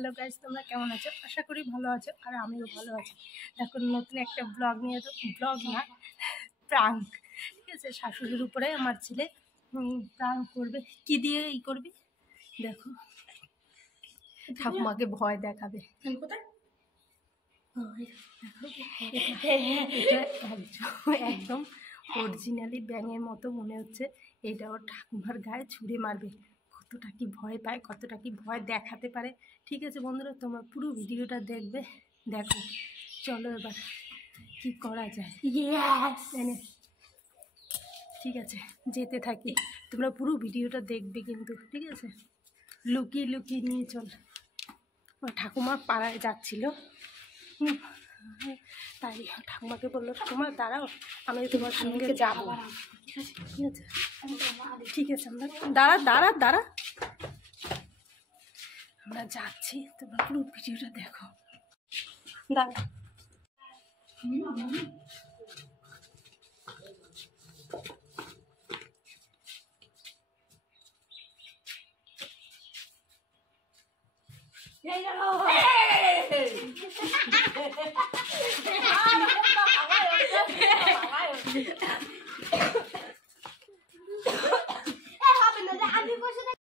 Hello guys, তোমরা কেমন আছো? আশা করি ভালো আছো, আর আমিও ভালো আছি। দেখো নতুন একটা ব্লগ নিয়ে, তো ব্লগ না, প্রাঙ্ক। ঠিক আছে, শাশুড়ির উপরে আমার ছেলে প্রাঙ্ক করবে। কি দিয়ে করবি দেখো, ঠাকুমাকে ভয় দেখাবে। একদম অরিজিনালি ব্যাঙের মতো মনে হচ্ছে। এটা ওর ঠাকুমার গায়ে ছুঁড়ে মারবে। কতটা কি ভয় পায়, কতটা কি ভয় দেখাতে পারে। ঠিক আছে বন্ধুরা, তোমরা পুরো ভিডিওটা দেখবে। দেখো, চলো এবার কি করা যায়। ঠিক আছে, যেতে থাকি, তোমরা পুরো ভিডিওটা দেখবে কিন্তু। ঠিক আছে, লুকিয়ে লুকিয়ে নিয়ে চল। ঠাকুমার পাড়ায় যাচ্ছিল, তাই ঠাকুমাকে বললো, ঠাকুমা দাঁড়াও, আমি তোমার সঙ্গে যাবো। ঠিক আছে, ঠিক আছে, আমরা দাঁড়া দাঁড়া দাঁড়া, আমরা যাচ্ছি, তোমরা পুরো ভিডিওটা দেখো। দাঁড়া,